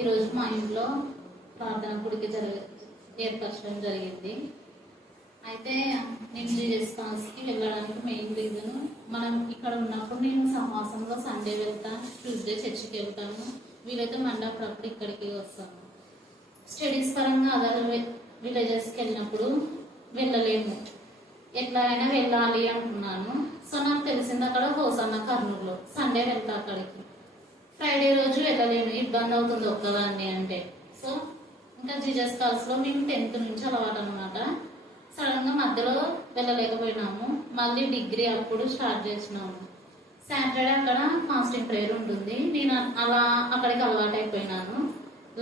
ఈరోజు మా ఇంట్లో ప్రార్థన గుడికి ఏర్పరచడం జరిగింది. అయితే నేను జీజస్ కాల్స్కి వెళ్ళడానికి మెయిన్ రీజన్, మనం ఇక్కడ ఉన్నప్పుడు నేను సమాసంలో సండే వెళ్తాను, ట్యూస్డే చర్చికి వెళ్తాను, వీలైతే మండే అప్పుడప్పుడు ఇక్కడికి వస్తాను. స్టడీస్ పరంగా అదర్ విలేజెస్కి వెళ్ళినప్పుడు వెళ్ళలేము, ఎట్లా అయినా వెళ్ళాలి అనుకున్నాను. సో నాకు తెలిసింది అక్కడ హోసన్న కర్నూలులో, సండే వెళ్తా అక్కడికి. ఫ్రైడే రోజు వెళ్ళలేను, ఇబ్బంది అవుతుంది ఒక్కదాన్ని అంటే. సో ఇంకా జీజస్ కాల్స్లో మేము 10th నుంచి అలవాటు అనమాట. సడన్గా మధ్యలో వెళ్ళలేకపోయినాము, మళ్ళీ డిగ్రీ అప్పుడు స్టార్ట్ చేసినాము. సాటర్డే అక్కడ ఫాస్టింగ్ ప్రేయర్ ఉంటుంది, నేను అలా అక్కడికి అలవాటు అయిపోయినాను.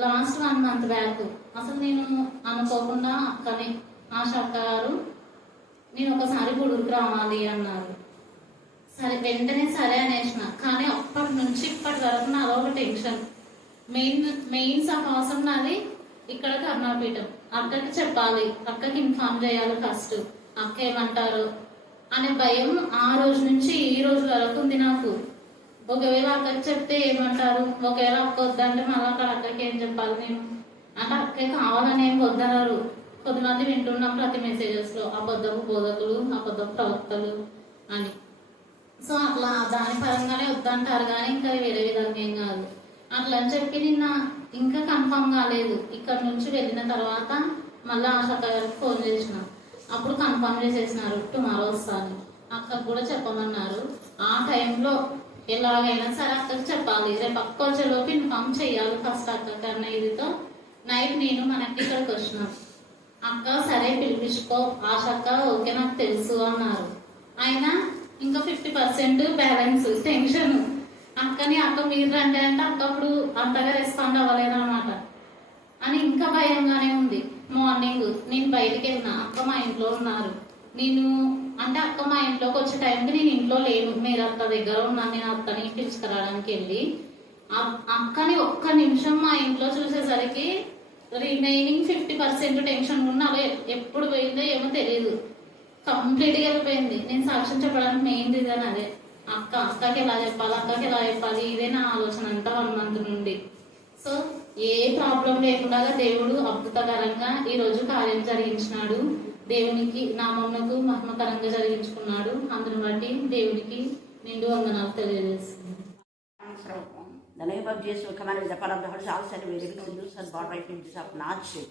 లాస్ట్ 1 month బ్యాక్ అసలు నేను అనుకోకుండా అక్కని ఆశాక్క గారు నేను ఒకసారి గుడికి రావాలి అన్నారు. సరే వెంటనే సరే అనేసిన. కానీ అప్పటి నుంచి ఇప్పటి వరకు నాలో ఒక టెన్షన్. మెయిన్ సహవాసం నాది ఇక్కడ కరుణాపీఠం. అక్కకి చెప్పాలి, అక్కకి ఇన్ఫార్మ్ చేయాలి ఫస్ట్, అక్క ఏమంటారు అనే భయం ఆ రోజు నుంచి ఈ రోజు వరకు ఉంది నాకు. ఒకవేళ అక్కకి చెప్తే ఏమంటారు, ఒకవేళ అక్క వద్దంటే మళ్ళీ అక్కడ అక్కకి ఏం చెప్పాలి నేను అంటే. అక్క కావాలని ఏం వద్దన్నారు. కొద్దిమంది వింటున్నాం ప్రతి మెసేజెస్లో అబద్ధపు బోధకులు, అబద్ధపు ప్రవక్తలు అని. సో అట్లా దాని పరంగానే వద్దంటారు, కానీ ఇంకా వేరే విధంగా ఏం కాదు. అట్లా అని చెప్పి నిన్న ఇంకా కన్ఫర్మ్ కాలేదు. ఇక్కడ నుంచి వెళ్ళిన తర్వాత మళ్ళీ ఆశాక్క గారికి ఫోన్ చేసిన, అప్పుడు కన్ఫర్మ్ చేసేసినారు టుమారో వస్తాను. అక్కకు కూడా చెప్పమన్నారు. ఆ టైంలో ఎలాగైనా సరే అక్కకి చెప్పాలి, రేపు అక్క వచ్చేలోపు ఇన్ఫార్మ్ చెయ్యాలి ఫస్ట్ అక్క అన్న ఇదితో నైట్ నేను మనకి ఇక్కడికి వచ్చినాం. అక్క సరే పిలిపించుకో ఆశాక్క, ఓకే నాకు తెలుసు అన్నారు. అయినా ఇంకా 50% బ్యాలెన్స్ టెన్షన్. అక్కని అక్క మీరు రండి అంటే అక్క అప్పుడు అంతగా రెస్పాండ్ అవ్వలేదన్నమాట అని ఇంకా భయంగానే ఉంది. మార్నింగ్ నేను బయటికి వెళ్ళిన, అక్క మా ఇంట్లో ఉన్నారు. నేను అంటే అక్క మా ఇంట్లోకి వచ్చే టైంకి నేను ఇంట్లో లేను, మీరు అక్క దగ్గర ఉన్నాను. నేను అక్కని పిలుచుకురావడానికి వెళ్ళి అక్కని ఒక్క నిమిషం మా ఇంట్లో చూసేసరికి రిమైనింగ్ 50% టెన్షన్ ఉన్నాలో ఎప్పుడు పోయిందో ఏమో తెలియదు, కంప్లీట్గా వెళ్ళిపోయింది. నేను సాక్ష్యం చెప్పడానికి మెయిన్ రీజన్ అదే. అక్కకి ఎలా చెప్పాలి, అక్కకి ఎలా చెప్పాలి, ఇదే నా ఆలోచన అంట 1 month నుండి. సో ఏ ప్రాబ్లం లేకుండా దేవుడు అద్భుతకరంగా ఈరోజు కార్యం జరిగించినాడు. దేవునికి నామమునకు మహిమకరంగా జరిగించుకున్నాడు. అందుని బట్టి దేవునికి నిండు వందనాలు తెలియజేస్తుంది. The name of Jesus will come out with the power of the Holy Ghost and we rebuke the news and brought right into of Nazi.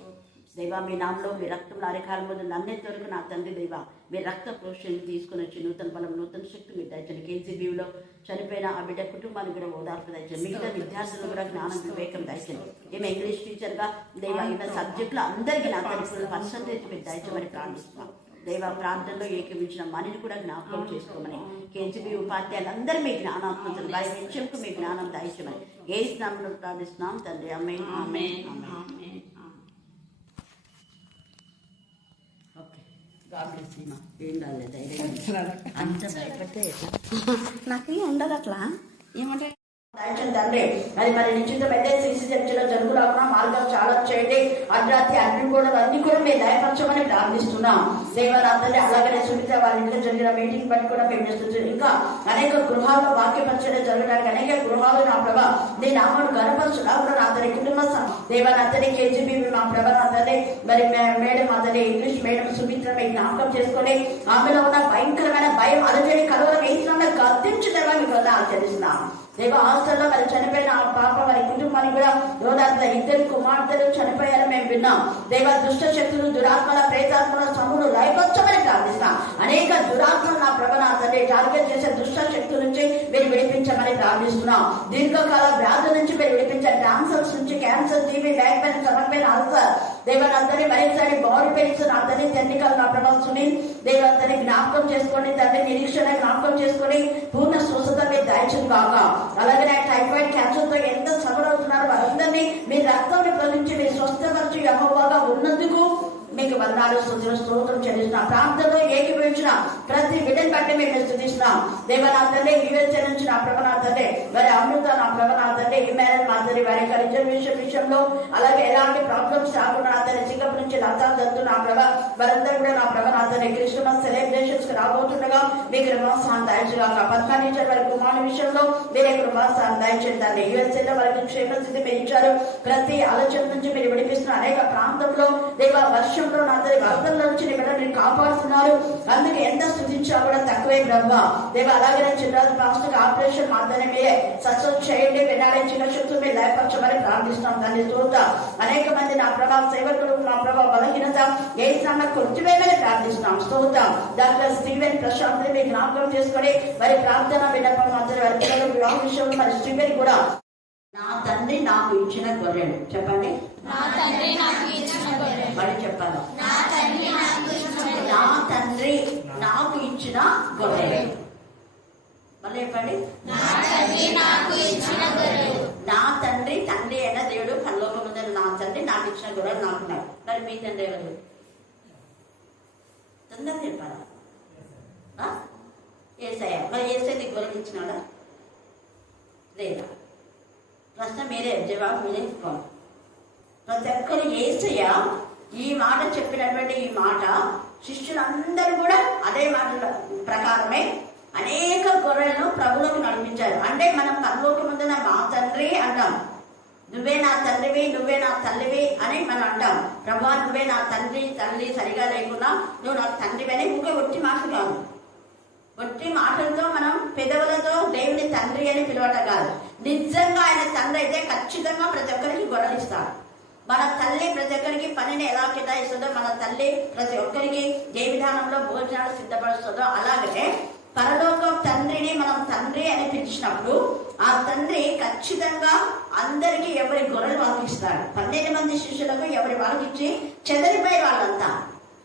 దైవా మీ నామలో మీ రక్తంలో అరికాల ముందు నన్నేటి వరకు నా తండ్రి దైవా మీ రక్త ప్రోక్షణని తీసుకుని వచ్చి నూతన బలం నూతన శక్తి మీరు దయచండి. కేజీబీలో చనిపోయిన ఆ బిడ్డ కుటుంబానికి కూడా ఓదార్పు దయచండి. మిగతా విద్యార్థులు కూడా జ్ఞానం వివేకం దయచండి. ఈమె ఇంగ్లీష్ టీచర్గా దైవా ఈమె సబ్జెక్టులో అందరికీ నా తండ్రి పర్సంటేజ్ మీరు దయచమని ప్రార్థిస్తున్నాం. దైవ ప్రార్థనలో ఏకమించిన మనని కూడా జ్ఞాపకం చేసుకోమని, కేజీబీ ఉపాధ్యాయులందరూ మీ జ్ఞానాత్మతులు వారి నిత్యంకు మీ జ్ఞానం దయచమని ఏ నామములో ప్రార్థిస్తున్నాం తండ్రి. ఆమేన్ ఆమేన్ ఆమేన్. అంత భయపడితే నాకు ఉండదు అట్లా ఏమంటే తండ్రి. అది మరి నిశ్చితమైతే సిసి చర్చలో జరుగులాగా మార్గం చాలా చేయండి. అర్ధరాత్రి అన్ని కూడా అన్ని కూడా మేము దయపరచమని ప్రార్థిస్తున్నాం. దేవాలందరినీ అలాగనే సునీత వాళ్ళ ఇంట్లో జరిగిన మీటింగ్ బట్టి కూడా మేము చేస్తున్నాం. ఇంకా అనేక గృహాల్లో వాక్యపరచడం జరగడానికి అనేక గృహాలు నా ప్రభా నీ నామను గర్భపరచులా కూడా నా తన కుటుంబ దేవాలందరినీ కేజీబీ మా ప్రభ నా తల్లి మరి మేడం అతని ఇంగ్లీష్ మేడం సుమిత్ర మీకు జ్ఞాపకం చేసుకొని ఆమెలో ఉన్న భయంకరమైన భయం అలజడి కలవరం వేసిన గర్తించడమే మీకు ఆచరిస్తున్నాం. దేవ హాస్టల్లో మరి చనిపోయిన ఆ పాప వారి కుటుంబానికి కూడా యోధార్థ 2 కుమార్తెలు చనిపోయారని మేము విన్నాం. దేవ దుష్ట శక్తులు దురాత్మల ప్రేతాత్మల సమూలు లయకొచ్చమని ప్రార్థిస్తాం. అనేక దురాత్మలు నా ప్రభనాథని టార్గెట్ చేసే దుష్ట శక్తుల నుంచి మీరు విడిపించమని ప్రార్థిస్తున్నాం. దీర్ఘకాల వ్యాధుల నుంచి మీరు విడిపించారు. క్యాన్సర్స్ నుంచి cancer, TB, back pain, stomach pain, ulcer దేవనందరి మరింతని బాడీ పెయిన్స్ నా తండ్రి టెక్నికల్ నా ప్రభావం దేవంతని జ్ఞాపకం చేసుకోండి తండ్రి. నిరీక్షణ జ్ఞాపకం చేసుకొని పూర్ణ స్వస్థత మీరు దయచేది కాక. అలాగే టైఫాయిడ్ క్యాన్సర్ తో ఎంత సఫర్ అవుతున్నారు వారందరినీ మీ రక్తాన్ని ప్రవహించి మీరు స్వస్థపరిచి యెహోవాగా ఉన్నందుకు మీకు వందనాలు స్తుతులు స్తోత్రం చెల్లిస్తున్నాం. ప్రాంతంలో ఏకీభవించిన ప్రతి బిడ్డని బట్టి మేము స్తుతిస్తున్నాం. దేవా నా తండ్రి యుఎస్ఏ నుంచి నా ప్రభ నా తండ్రి వారి అమృత నా ప్రభ నా తండ్రి ఇమానుయేల్ మా తండ్రి వారి యొక్క రిజర్వేషన్ విషయంలో అలాగే ఎలాంటి ప్రాబ్లమ్స్ రాకుండా నా తండ్రి సింగపూర్ నుంచి లతా దత్తు నా ప్రభ వారందరూ కూడా నా ప్రభ నా తండ్రి క్రిస్మస్ సెలబ్రేషన్స్ కి రాబోతుండగా మీ కృపాసనం దయచేయగా 14 వారి కుమారుని విషయంలో మీరే కృపాసనం దయచేయండి. యుఎస్ఏలో వారికి క్షేమ స్థితి మీరు ఇచ్చారు. ప్రతి ఆలోచన నుంచి మీరు విడిపిస్తున్న అనేక ప్రాంతంలో దేవా వర్షంలో నా తండ్రి వరదల నుంచి మీరు కాపాడుతున్నారు. అందుకే ఎంత స్థుతించా కూడా తక్కువే బ్రహ్మ దేవ. అలాగే చిన్నరాజు పాస్టర్ ఆపరేషన్ మాత్రమే మీరే సక్సెస్ చేయండి. వినాలే చిన్న శక్తులు మీరు లేపరచమని ప్రార్థిస్తున్నాం. దాన్ని చూద్ద అనేక మంది నా ప్రభావ సేవకులు నా ప్రభావ బలహీనత ఏ స్థానం కొట్టివేమని ప్రార్థిస్తున్నాం. స్తోత్రం. డాక్టర్ స్టీవెన్ ప్రశాంత్ మీ జ్ఞాపకం చేసుకొని మరి ప్రార్థన విన్నపం మధ్య వారి పిల్లల వివాహ విషయంలో మరి స్టీవెన్ కూడా నా తండ్రి నాకు ఇచ్చిన గొర్రెలు చెప్పండి. మరి చెప్పాలి నా తండ్రి నాకు ఇచ్చిన గొర్రెలు. మళ్ళీ చెప్పండి నా తండ్రి తండ్రి అయిన దేవుడు పరలోకముందు నా తండ్రి నాకు ఇచ్చిన గొర్రెలు నాకున్నాయి. మరి మీ తండ్రి ఎవరు? తొందరగా చెప్పారా? ఏసయ్య. మరి ఏసై నీకు గొర్రెలు ఇచ్చినాడా లేదా? ప్రశ్న మీరే, జవాబు మీరే ఇసుకోండి. ప్రతి ఒక్కరు ఏసయ్య ఈ మాట చెప్పినటువంటి ఈ మాట శిష్యులందరూ కూడా అదే మాట ప్రకారమే అనేక గొర్రెలను ప్రభువులోకి నడిపించారు. అంటే మనం పరలోకముందున మా తండ్రి అంటాం. నువ్వే నా తండ్రివి, నువ్వే నా తల్లివి అని మనం అంటాం. ప్రభువా నువ్వే నా తండ్రి తల్లి సరిగా లేకుండా నువ్వు నా తండ్రివి అని ఇంకా ఒట్టి మాట కాదు. ఒట్టి మాటలతో మనం పెదవులతో దేవుని తండ్రి అని పిలవటం కాదు. నిజంగా ఆయన తండ్రి అయితే ఖచ్చితంగా ప్రతి ఒక్కరికి గొర్రెలు ఇస్తాడు. మన తల్లి ప్రతి ఒక్కరికి పనిని ఎలా కేటాయిస్తుందో, మన తల్లి ప్రతి ఒక్కరికి ఏ విధానంలో భోజనాలు సిద్ధపరుస్తుందో, అలాగే పరలోక తండ్రిని మనం తండ్రి అని పిలిచినప్పుడు ఆ తండ్రి ఖచ్చితంగా అందరికీ ఎవరి గొర్రెలు వాళ్ళకి ఇస్తాడు. 12 మంది శిష్యులకు ఎవరి వాళ్ళకి ఇచ్చి చెదరిపోయి వాళ్ళంతా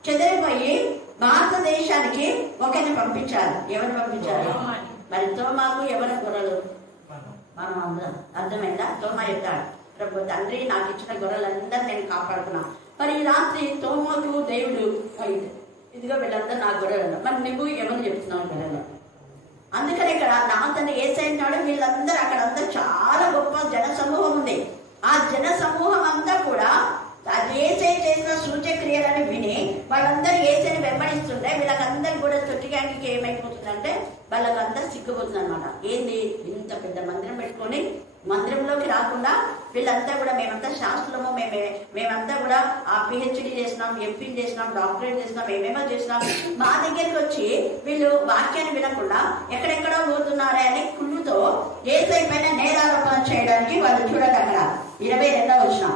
చెదరిపోయి భారతదేశానికి ఒకరిని పంపించారు. ఎవరిని పంపించారు? మరి తోమాకు ఎవరి గొర్రెలు? మనం అందరం. అర్థమైందా? తోమా చెప్తాడు, ప్రభు తండ్రి నాకు ఇచ్చిన గొర్రెలందరూ నేను కాపాడుతున్నా. మరి ఈ రాత్రి తోమాకు దేవుడు ఇదిగో వీళ్ళందరూ నా గొర్రెలు. మరి నువ్వు ఎవరు చెప్తున్నావు గొర్రెలు? అందుకని ఇక్కడ నా తండ్రి ఏసై అంటాడు వీళ్ళందరూ అక్కడంతా చాలా గొప్ప జన సమూహం ఉంది. ఆ జన సమూహం అంతా కూడా ఏసై చేసిన సూచక్రియలను విని వాళ్ళందరూ ఏసైని వెంబడిస్తుంటే వీళ్ళకందరూ కూడా తొట్టిగానికి ఏమైపోతుందంటే వాళ్ళకందరూ సిగ్గుపోతుంది అనమాట. ఏంది ఇంత పెద్ద మందిరం పెట్టుకొని మందిరంలోకి రాకుండా వీళ్ళంతా కూడా మేమంతా శాస్త్రము మేమంతా కూడా ఆ పిహెచ్డి చేసినాం, ఎంపీ చేసినాం, డాక్టరేట్ చేసినాం, ఏమేమో చేసినాం. మా దగ్గరికి వచ్చి వీళ్ళు వాక్యాన్ని వినకుండా ఎక్కడెక్కడో పోతున్నారే అని కుళ్ళుతో ఏసై పైన నేరారోపణ చేయడానికి వాళ్ళు చూడండి. అక్కడ 22వ వచనం,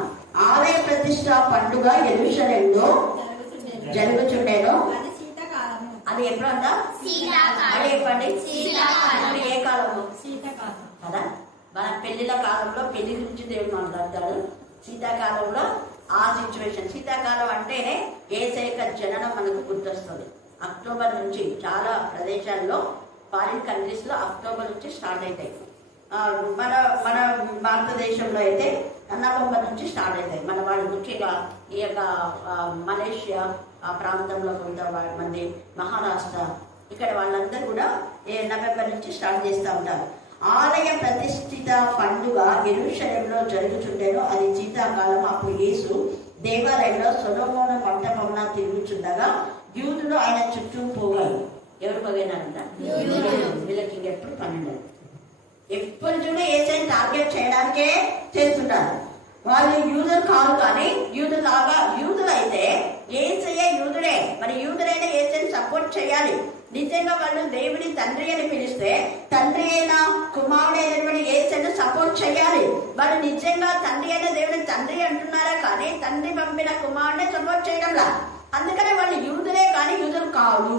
ఆలయ ప్రతిష్ట పండుగ యెరూషలేములో జరుగుచుండేను. అది ఎప్పుడు అంతా అది చెప్పండి. ఏ కాలము కదా? మన పెళ్లిల కాలంలో పెళ్లి గురించి దేవుడు మాట్లాడతాడు. శీతాకాలంలో ఆ సిచ్యువేషన్. శీతాకాలం అంటేనే ఏసైక జననం మనకు గుర్తొస్తుంది. అక్టోబర్ నుంచి చాలా ప్రదేశాల్లో ఫారిన్ కంట్రీస్ లో అక్టోబర్ నుంచి స్టార్ట్ అవుతాయి. మన మన భారతదేశంలో అయితే నవంబర్ నుంచి స్టార్ట్ అవుతాయి. మన వాళ్ళు ముఖ్యంగా ఈ యొక్క మలేషియా ఆ ప్రాంతంలో కొంతమంది, మహారాష్ట్ర ఇక్కడ వాళ్ళందరూ కూడా నవంబర్ నుంచి స్టార్ట్ చేస్తూ ఉంటారు. ఆలయ ప్రతిష్ఠిత పండుగ యెరూషలేములో జరుగుచుండేను. అది శీతాకాలం. అప్పుడు యేసు దేవాలయంలో సొలొమోను మంటపమున తిరుగుచుండగా యూదులు ఆయన చుట్టూ పోగారు. ఎవరు పోయినారంట? వీళ్ళకి ఇంకెప్పుడు పని లేదు. ఎప్పుడు చూడ ఏసైని టార్గెట్ చేయడానికే చేస్తుంటారు. వాళ్ళు యూదులు కాదు, కానీ యూదులు అయితే ఏసయ్య యూదుడే. మరి యూదుడైన ఏసైని సపోర్ట్ చేయాలి. నిజంగా వాళ్ళు దేవుని తండ్రి అని పిలిస్తే తండ్రి అయిన కుమారుడైనటువంటి ఏసైని సపోర్ట్ చేయాలి. వాళ్ళు నిజంగా తండ్రి అయిన దేవుని తండ్రి అంటున్నారా, కానీ తండ్రి పంపిన కుమారుడే సపోర్ట్ చేయడంలా. అందుకనే వాళ్ళు యూదులే కానీ యూదులు కాదు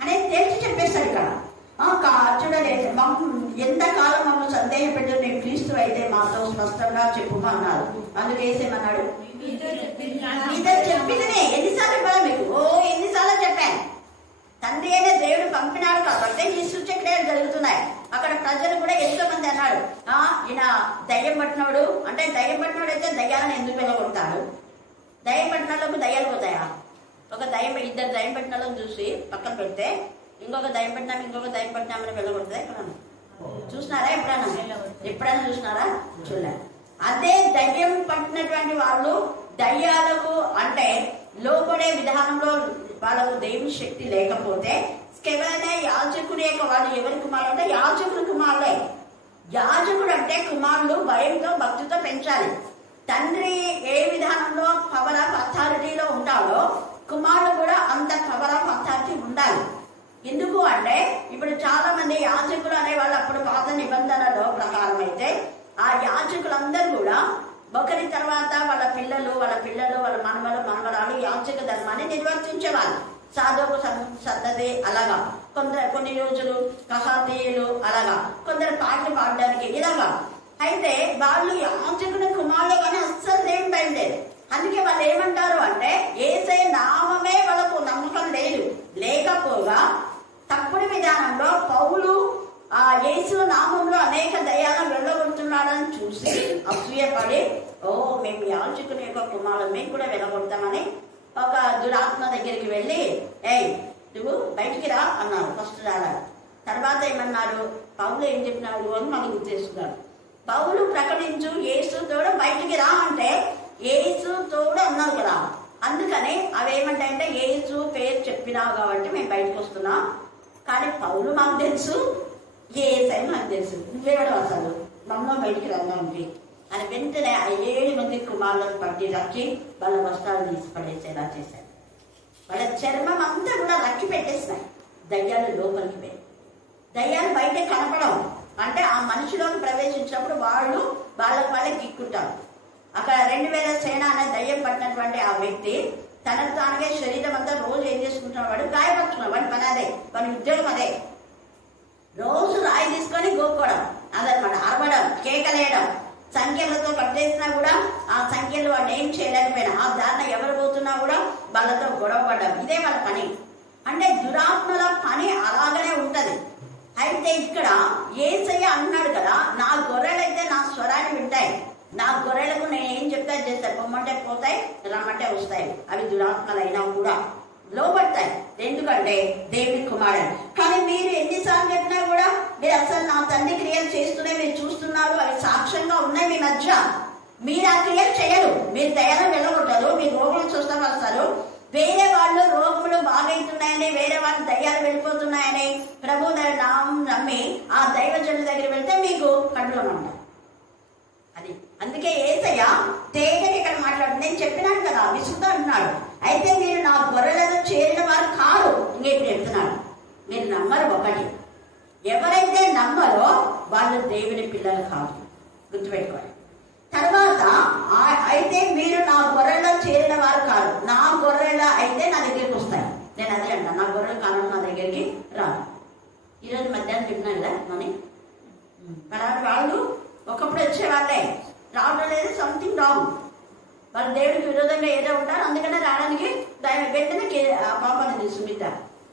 అనేది తేల్చి చెప్పేస్తారు ఇక్కడ. చూడండి, ఎంతకాలం మమ్మల్ని సందేహం పెట్టారు, నేను క్రీస్తు అయితే మాతో స్పష్టంగా చెప్పుమా అన్నారు. అందుకే ఏసేమన్నాడు, ఇద్దరు చెప్పిందనే ఎన్నిసార్లు చెప్పాలా మీకు? ఎన్నిసార్లు చెప్పాను. తండ్రి అయిన దేవుడు పంపినాడు కాబట్టి ఈ సూచక్రియలు జరుగుతున్నాయి. అక్కడ ప్రజలు కూడా ఎంతో మంది అన్నాడు, ఈయన దయ్యం పట్టినోడు అంటే, దయ్యం పట్టినోడు అయితే దయ్యాలను ఎందుకు వెళ్ళగొడతాడు? దయ్యం పట్టిన వాళ్ళకు దయ్యాలు పోతాయా? ఇద్దరు దయ్యం పట్టిన వాళ్ళని చూసి పక్కన పెడితే ఇంకొక దయ్యం పట్టినామని వెళ్ళగొడుతుందా? ఎప్పుడన్నా చూసినారా? ఎప్పుడైనా చూసినారా? చూడలేదు. అదే దయ్యం పట్టినటువంటి వాళ్ళు దయ్యాలకు అంటే లోపడే విధానంలో వాళ్ళకు దేవుని శక్తి లేకపోతే కేవలమే యాజకుడి యొక్క వాళ్ళు ఎవరి కుమారులు అంటే యాజకుడి కుమారులే. యాజకుడు అంటే కుమారులు భయంతో భక్తితో పెంచాలి. తండ్రి ఏ విధానంలో పవర్ ఆఫ్ అథారిటీలో ఉంటాడో కుమారులు కూడా అంత పవర్ ఆఫ్ అథారిటీ ఉండాలి. ఎందుకు అంటే ఇప్పుడు చాలా మంది యాజకులు అనే వాళ్ళు అప్పుడు పాత నిబంధనలో ప్రకారం అయితే ఆ యాజకులందరూ కూడా ఒకరి తర్వాత వాళ్ళ పిల్లలు వాళ్ళ మనవరాలు యాజక ధర్మాన్ని నిర్వర్తించేవాళ్ళు. సాధోకు సద్దది అలాగా, కొన్ని రోజులు కహాతీయులు అలాగా, కొందరు పాటలు పాడడానికి ఇలాగా. అయితే వాళ్ళు యాజకుని కుమారులు కానీ అస్సలు దేవుని భయం లేదు. అందుకే వాళ్ళు ఏమంటారు అంటే యేసయ్య నామమే వాళ్ళకు నమ్మకం లేకపోగా తప్పుడు విధానంలో పౌలు ఆ యేసు నామంలో అనేక దయ్యాలను వెళ్ళగొడుతున్నాడని చూసి అసూయపడి మేము యాజకుని యొక్క కుమారులు మేము కూడా వెళ్ళగొడతామని ఒక దురాత్మ దగ్గరికి వెళ్ళి నువ్వు బయటికి రా అన్నారు. ఫస్ట్ రాలేదు. తర్వాత ఏమన్నారు? పౌలు ఏం చెప్పినాడు అని మనకు గుర్తిస్తున్నాడు. పౌలు ప్రకటించు యేసు తోడు బయటికి రా అంటే యేసు తోడు అన్నారు కదా. అందుకని అవి ఏమంటాయంటే యేసు పేరు చెప్పినావు కాబట్టి మేము బయటకు వస్తున్నాం. కానీ పౌలు మాకు తెలుసు, యేసయ్య మాకు తెలుసు, నువ్వేవాడు అసలు మమ్మల్ని బయటికి రమ్మంది అని వెంటనే ఆ 7 మంది కుమారులను పట్టి రక్కి వాళ్ళ వస్త్రాలు తీసి పడేసేలా చేశారు. వాళ్ళ చర్మం అంతా కూడా రక్కి పెట్టేసినాయి. దయ్యాలు లోపలికి పోయి దయ్యాలు బయట కనపడవు. అంటే ఆ మనిషిలోకి ప్రవేశించినప్పుడు వాళ్ళకి గిక్కుంటారు. అక్కడ 2000 సేన అనే దయ్యం పట్టినటువంటి ఆ వ్యక్తి తనకు తానుగా శరీరం అంతా రోజు ఏం చేసుకుంటున్నాడు? వాడు గాయపడుతున్నాడు. వాడి పని అదే, వాడి ఉద్యోగం అదే. రోజు రాయి తీసుకొని గోక్కోవడం అదనమాట. అరవడం, కేకలేయడం, సంఖ్యలతో కట్టేసినా కూడా ఆ సంఖ్యలు వాడు ఏం చేయలేకపోయినా ఆ దారిన ఎవరు పోతున్నా కూడా వాళ్ళతో గొడవ పడ్డం, ఇదే వాళ్ళ పని. అంటే దురాత్మల పని అలాగనే ఉంటది. అయితే ఇక్కడ యేసయ్య అన్నాడు కదా, నా గొర్రెలైతే నా స్వరాన్ని వింటాయి, నా గొర్రెలకు నేను ఏం చెప్తా చేస్తాను, పొమ్మంటే పోతాయి, రమ్మంటే వస్తాయి. అవి దురాత్మలైనా కూడా లోపడతాయి. ఎందుకంటే దేవుడి కుమారుడు. కానీ మీరు ఎన్నిసార్లు చెప్పినా కూడా మీరు అసలు నా తండ్రి క్రియలు చేస్తూనే మీరు చూస్తున్నారు, అవి సాక్ష్యంగా ఉన్నాయి మీ మధ్య. మీరు ఆ క్రియలు చేయరు, మీరు దయను వెళ్ళగొట్టరు, మీరు రోగులను స్వస్థపరుస్తారు. వేరే వాళ్ళు రోగులు బాగైతున్నాయని, వేరే వాళ్ళు దయ్యాలు వెళ్ళిపోతున్నాయని ప్రభు నామం నమ్మి ఆ దైవజనుల దగ్గర వెళ్తే మీకు కడుపులో ఉంటారు. అది అందుకే యేసయ్య తేటగా ఇక్కడ మాట్లాడు. నేను చెప్పినాను కదా, విసుగుతో అంటున్నాడు. అయితే మీరు నా గొర్రెలను చేరిన వారు కారు. ఇంకేప్పుడు చెప్తున్నాడు, మీరు నమ్మరు. ఒకటి, ఎవరైతే నమ్మరో వాళ్ళు దేవుని పిల్లలు కాదు, గుర్తుపెట్టుకోవాలి. తర్వాత అయితే మీరు నా గొర్రెలో చేరిన వారు కాదు. నా గొర్రెల అయితే నా దగ్గరికి వస్తాయి. నేను అదే అంట, నా గొర్రెలు కాను నా దగ్గరికి రాదు. ఈరోజు మధ్యాహ్నం చెప్పినాను కదా మని పలానా వాళ్ళు ఒకప్పుడు వచ్చేవాళ్ళే, రావడం లేదు, సంథింగ్ రాంగ్. వాళ్ళు దేవుడికి విరోధంగా ఏదో ఉంటారు, అందుకనే రావడానికి వెంటనే పాపని తీసుకుంటా.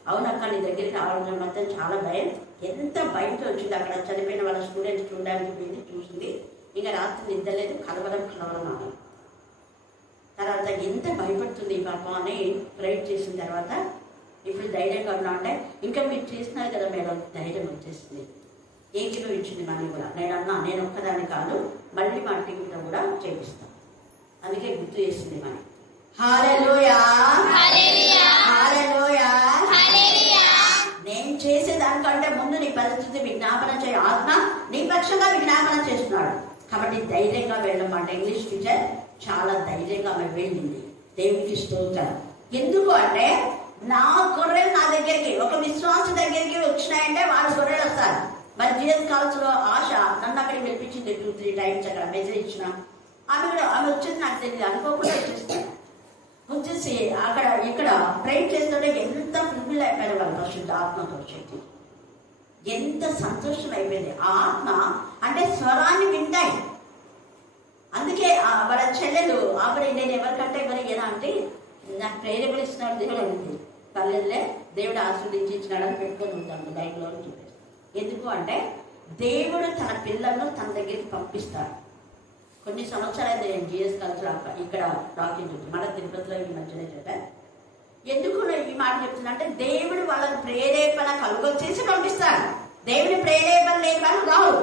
అవునక్క నీ దగ్గరికి రావడం మాత్రం చాలా భయం. ఎంత భయంతో వచ్చింది. అక్కడ చనిపోయిన వాళ్ళ స్టూడెంట్స్ చూడడానికి వెళ్ళి చూసింది. ఇక రాత్రి నిద్ర లేదు, కలవడం ఆమె. తర్వాత ఎంత భయపడుతుంది ఈ పాపం అని ప్రేర్ చేసిన తర్వాత ఇప్పుడు ధైర్యంగా ఉన్నా అంటే ఇంకా మీరు చేసినారు కదా మేడం, ధైర్యం వచ్చేసింది. ఏకీభవించింది మళ్ళీ కూడా. నేను ఒక్కదాన్ని కాదు, మళ్ళీ మా టీంతో కూడా చేపిస్తాను. అందుకే గుర్తు చేసింది మనం. హల్లెలూయా, హల్లెలూయా. నేను చేసే దానికంటే ముందు నీ పరిస్థితి విజ్ఞాపన చేయ, ఆత్మ నీ పక్షంగా విజ్ఞాపన చేస్తున్నాడు. కాబట్టి ధైర్యంగా వెళ్ళమాట. ఇంగ్లీష్ టీచర్ చాలా ధైర్యంగా ఆమె వెళ్ళింది. దేవుడికి స్తోత్రం. ఎందుకు అంటే నా గొర్రెలు నా దగ్గరికి, ఒక విశ్వాస దగ్గరికి వచ్చినాయంటే వాళ్ళ గొర్రెలు వస్తారు. మరి జీఎస్ కాలేజ్ లో ఆశ నన్ను అక్కడికి పిలిపించింది 2-3 టైమ్స్. అక్కడ మెసేజ్ ఇచ్చిన ఆమె వచ్చింది నాకు తెలియదు, అనుకోకుండా వచ్చేస్తాను. వచ్చేసి ఇక్కడ ప్రేర్ చేస్తుంటే ఎంత ఫుల్ఫిల్ అయిపోయారు వాళ్ళు. పరిశుద్ధ ఆత్మతో శక్తి ఎంత సంతోషం అయిపోయింది. ఆ ఆత్మ అంటే స్వరాన్ని వింటాయి. అందుకే వాళ్ళ చెల్లెలు ఆవిడ నేను ఎవరికంటే ఎవరు అంటే నాకు ప్రేరేపణ ఇస్తున్నాడు దేవుడు అనింది. పల్లెల్లే దేవుడు ఆశీర్వదించి ఇచ్చినాడని పెట్టుకొని ఉంటాను బైక్లో చూపిస్తాను. ఎందుకు అంటే దేవుడు తన పిల్లలను తన దగ్గరికి పంపిస్తాడు. కొన్ని కొన్ని సంవత్సరాలు నేను జిఎస్ కల్చర్ ఇక్కడ టాకింగ్ మన తిరుపతిలో ఈ మధ్యలో చెప్పాను. ఎందుకు నేను ఈ మాట చెప్తున్నా అంటే దేవుడు వాళ్ళని ప్రేరేపణ కలుగొచ్చేసి పంపిస్తాడు. దేవుడి ప్రేరేపణ లేని వాళ్ళు రావు.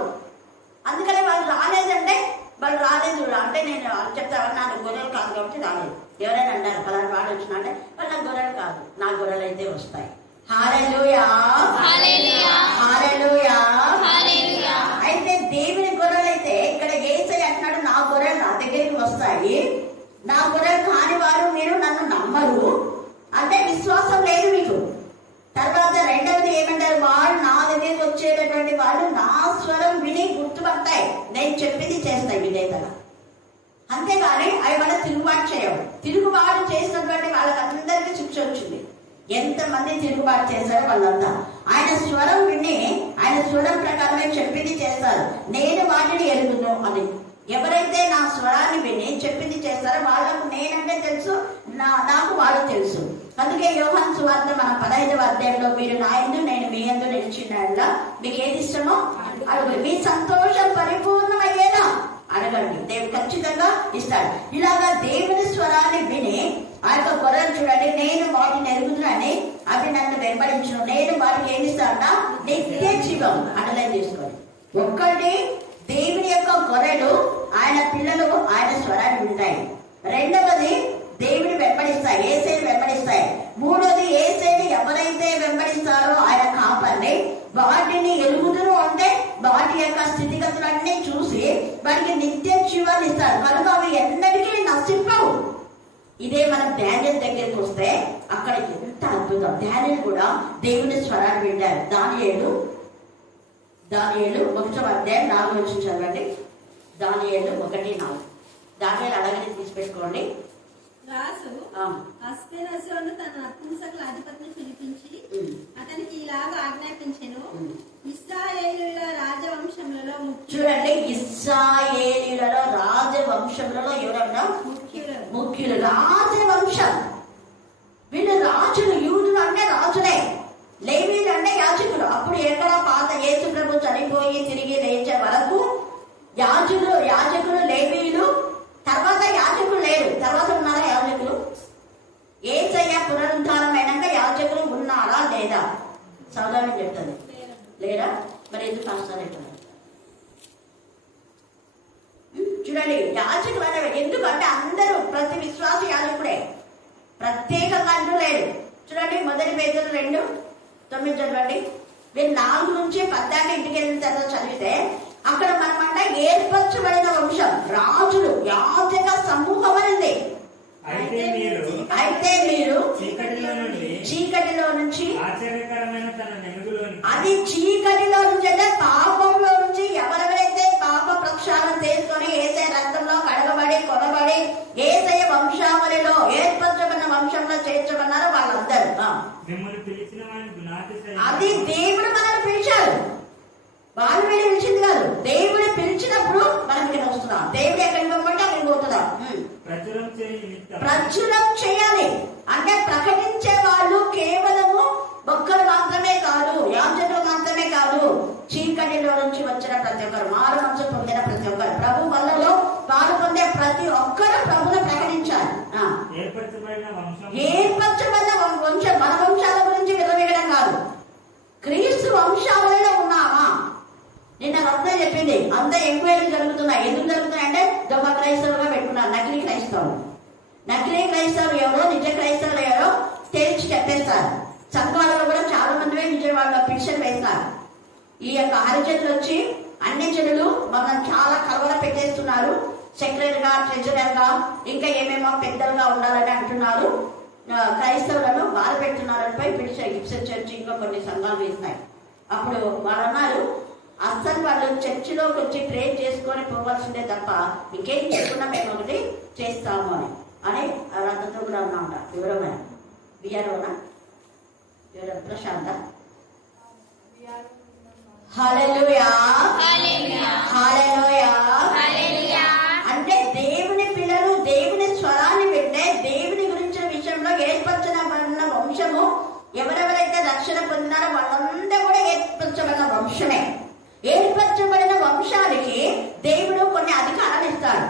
అందుకని వాళ్ళు రాలేదంటే వాళ్ళు రాలేదు అంటే నేను చెప్తా నాకు గొర్రెలు కాదు కాబట్టి రాలేదు. ఎవరైనా అంటారు పలానా వాడు వచ్చినా అంటే వాళ్ళు నాకు గొర్రెలు కాదు, నా గొర్రెలు అయితే వస్తాయి. హల్లెలూయా హల్లెలూయా. అయితే దేవుని గొర్రెలు అయితే ఇక్కడ యేసయ్య అంటున్నాడు నా గొర్రెలు నా దగ్గరికి వస్తాయి, నా గొర్రెలు కాని వారు మీరు నన్ను నమ్మరు అంటే విశ్వాసం లేదు మీకు. తర్వాత రెండవది ఏమంటారు, వాడు నా దగ్గరికి వచ్చేటటువంటి వాళ్ళు నా స్వరం విని గుర్తుపడతాయి, నేను చెప్పింది చేస్తాయి విధేయతగా. అంతేగాని అవి వాళ్ళ తిరుగుబాటు చేయవు. తిరుగుబాటు చేసినటువంటి వాళ్ళకందరికీ శిక్ష వచ్చింది. ఎంతమంది తిరుగుబాటు చేశారో వాళ్ళంతా ఆయన స్వరం విని ఆయన స్వరం ప్రకారమే చెప్పింది చేస్తారు. నేను వాటిని ఎరుగును అని. ఎవరైతే నా స్వరాన్ని విని చెప్పింది చేస్తారో వాళ్ళకు నేనంటే తెలుసు, నాకు వాళ్ళు తెలుసు. అందుకే యోహాను సువార్త మన 15వ అధ్యాయంలో మీరు నా యందు నేను మీ యందు నిలిచిన మీకు ఏది ఇష్టమో అడుగురు, మీ సంతోషం పరిపూర్ణమయ్యేలా అడగండి, దేవుడు ఖచ్చితంగా ఇస్తాడు. ఇలాగా దేవుని స్వరాన్ని విని ఆ యొక్క గొర్రెలు చూడండి, నేను వాటిని ఎరుగుతున్నాని అవి నన్ను వెంబడించును, నేను వాటికి ఏమి ఇస్తానా నిత్య జీవం అండర్లైన్ చేసుకోండి. ఒక్కటి దేవుని యొక్క గొర్రెలు ఆయన పిల్లలు ఆయన స్వరాన్ని వింటాయి. రెండవది దేవుని వెంబడిస్తాయి, యేసయ్యని వెంబడిస్తాయి. మూడోది యేసయ్యని ఎవరైతే వెంబడిస్తారో ఆయన కాపర్ని వాటిని ఎరుగుదురు అంటే వాటి యొక్క స్థితిగతులన్నీ చూసి వాటికి నిత్య జీవాన్ని ఇస్తారు. కనుక అవి ఎన్నటికీ నశింపవు. ఇదే మనం డానియేలు దగ్గరికి వస్తే అక్కడ ఎంత అద్భుతం. డానియేలు కూడా దేవుని స్వరాన్ని వింటారు. దానియేలు 1వ అధ్యాయం 4వ వచనం చదవండి. దానియేలు 1:4. దానియేలు అలాగనే తీసిపెట్టుకోండి. రాజు అస్పెనసోను తన నపుంసకుల అధిపతిని పిలిపించి అతనికి ఇలాగ ఆజ్ఞాపించెను, ఇశ్రాయేలీయుల రాజవంశములలో చూడండి, ఇశ్రాయేలీయులలో రాజవంశములలో ఎవరన్నా ముఖ్యులు. రాజవంశం వీళ్ళు రాజులు. యూదులు అంటే రాజులే, లేవీలు అంటే యాజకులు. అప్పుడు ఎక్కడ పాత యేసు ప్రభు చనిపోయి తిరిగి లేచే వరకు యాజకులు లేవీలు. తర్వాత యాజకులు లేరు. తర్వాత ఉన్నారా యాజకులు? యేసయ్య పునరుద్ధానం అయినాక యాజకులు ఉన్నారా లేదా? సౌదాన్ని చెప్తుంది లేరా? మరి ఎందుకు కాస్తారంటారు? చూడండి, యాజకులు అనేవి ఎందుకంటే అందరూ ప్రతి విశ్వాస యాజకుడే, ప్రత్యేకంగా అంటూ లేరు. చూడండి, 1 పేతురు 2:9 చదవండి. మీరు 4 నుంచి 10 ఇంటికి వెళ్ళిన తర్వాత చదివితే అక్కడ మనమంట ఏర్పరచబడిన వంశం, రాజులు, యాజక సమూహం అనేది. అయితే మీరు చీకటిలో నుంచి అది చీకటిలో నుంచి అంటే పాపంలో నుంచి ఎవరెవరైతే పాప ప్రక్షాళన చేసుకొని యేసయ్య రక్తంలో కడగబడి కొనబడి యేసయ్య వంశావళిలో ఏర్పరచబడిన వంశంలో చేర్చబడినారో వాళ్ళందరూ. అది దేవుడు మనల్ని పిలిచాడు, వాళ్ళు వీళ్ళు పిలిచింది కాదు. దేవుడు పిలిచినప్పుడు మనం ఇక్కడ వస్తున్నాం. దేవుడు ఎక్కడికి పోమంటే అక్కడికి పోతున్నాం. ప్రచురం చేయాలి అంటే ప్రకటించే వాళ్ళు కేవలము ఒక్కరు మాత్రమే కాదు, యాజకులు మాత్రమే కాదు, చీకటిలో నుంచి వచ్చిన ప్రతి ఒక్కరు, మారు మనసు పొందిన ప్రతి ఒక్కరు, ప్రభు వల్లలో పాలు పొందే ప్రతి ఒక్కరు ప్రభుని ప్రకటించాలి. ఏర్పరచబడిన వంశం, మన వంశాల గురించి విరవీయడం కాదు, క్రీస్తు వంశావళిలో ఉన్నామా? నిన్న రత్న చెప్పింది అంత ఎంక్వైరీలు జరుగుతున్నాయి. ఎందుకు జరుగుతున్నాయి అంటే దొంగ క్రైస్తవులుగా పెట్టుకున్నారు, నకిలీ క్రైస్తవులు. నకిలీ క్రైస్తవులు ఎవరో నిజ క్రైస్తవులు ఎవరో తేల్చి చెప్పేస్తారు. సంఘాలలో కూడా చాలా మంది విజయవాడలో పిటిషన్ వేస్తారు. ఈ యొక్క హరిజనులు వచ్చి అన్ని జనులు మనం చాలా కలవర పెట్టేస్తున్నారు, సెక్రటరీగా ట్రెజరర్గా ఇంకా ఏమేమో పెద్దలుగా ఉండాలని అంటున్నారు, క్రైస్తవులను బాధ పెడుతున్నారని పిటిషన్ గిప్సన్ చర్చి ఇంకా కొన్ని సంఘాలు వేస్తాయి. అప్పుడు వాళ్ళు అన్నారు, అస్సలు వాళ్ళు చర్చిలోకి వచ్చి ప్రేర్ చేసుకొని పోవాల్సిందే తప్ప ఇంకేం చేయకుండా మేము ఒకటి చేస్తాము అని రథంతో కూడా ఉన్నామంట. ఎవరమైనా బిఆర్ఓనా ఎవరు? ప్రశాంత. హల్లెలూయా హల్లెలూయా. అంటే దేవుని పిల్లలు దేవుని స్వరాన్ని వింటే దేవుని గురించిన విషయంలో ఏర్పరచబడిన వంశము, ఎవరెవరైతే రక్షణ పొందినారో వాళ్ళందరూ కూడా ఏర్పరచబడిన వంశమే. ఏర్పరచబడిన వంశానికి దేవుడు కొన్ని అధికారాలు ఇస్తాడు.